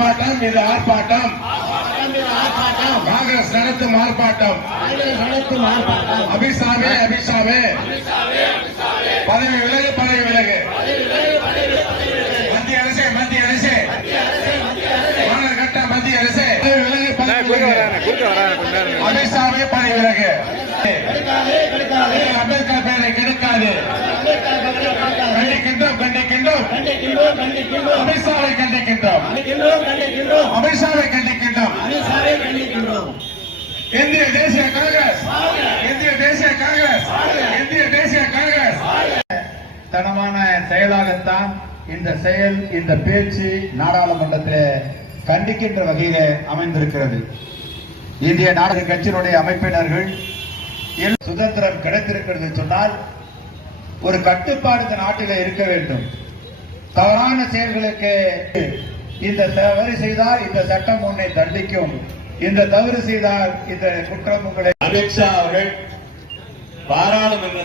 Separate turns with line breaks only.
ஆர்ப்பாட்டம் இது ஆர்ப்பாட்டம்.
ஆர்ப்பாட்டம்
காங்கிரஸ் நடத்தும் ஆர்ப்பாட்டம்.
நடத்தும் ஆர்ப்பாட்டம்.
அபிஷாவே அபிஷாவே பதவி விலகு பதவி விலகு. மத்திய அரசே மத்திய அரசே. மாநகர கட்ட மத்திய அரசே. பதவி விலகு பதவி விலகு. அமித்ஷாவே பதவி விலகு. அம்பேத்கர் பெயரை கெடுக்காது
அம்பேத்கர் பகலை கெடுக்காதே.
கண்டிக்கின்றோம் கண்டிக்கின்றோம்
கண்டிக்கின்றோம். கண்டிக்கின்றோம்
அமித்ஷாவை கண்டிக்கின்றோம்.
கண்டிக்கின்றோம் கண்டிக்கின்றோம்.
அமித்ஷாவை கண்டிக்கின்றோம்.
அமித்ஷாவை கண்டிக்கின்றோம்.
இந்திய தேசிய காங்கிரஸ். இந்திய தேசிய காங்கிரஸ். இந்திய தேசிய காங்கிரஸ்.
தனமான செயலாகத்தான் இந்த செயல் இந்த பேச்சு நாடாளுமன்றத்தில் கண்டிக்கின்ற வகையில அமைந்திருக்கிறது. இந்திய நாடக கட்சியினுடைய அமைப்பினர்கள் சுதந்திரம் கிடைத்திருக்கிறது சொன்னால் ஒரு கட்டுப்பாடு நாட்டில் இருக்க வேண்டும். தவறான செயல்களுக்கு இந்த தவறு செய்தால் இந்த சட்டம் உன்னை தண்டிக்கும். இந்த தவறு செய்தால் இந்த குற்றம் உங்களை
அமித்ஷா அவர்கள் பாராளுமன்ற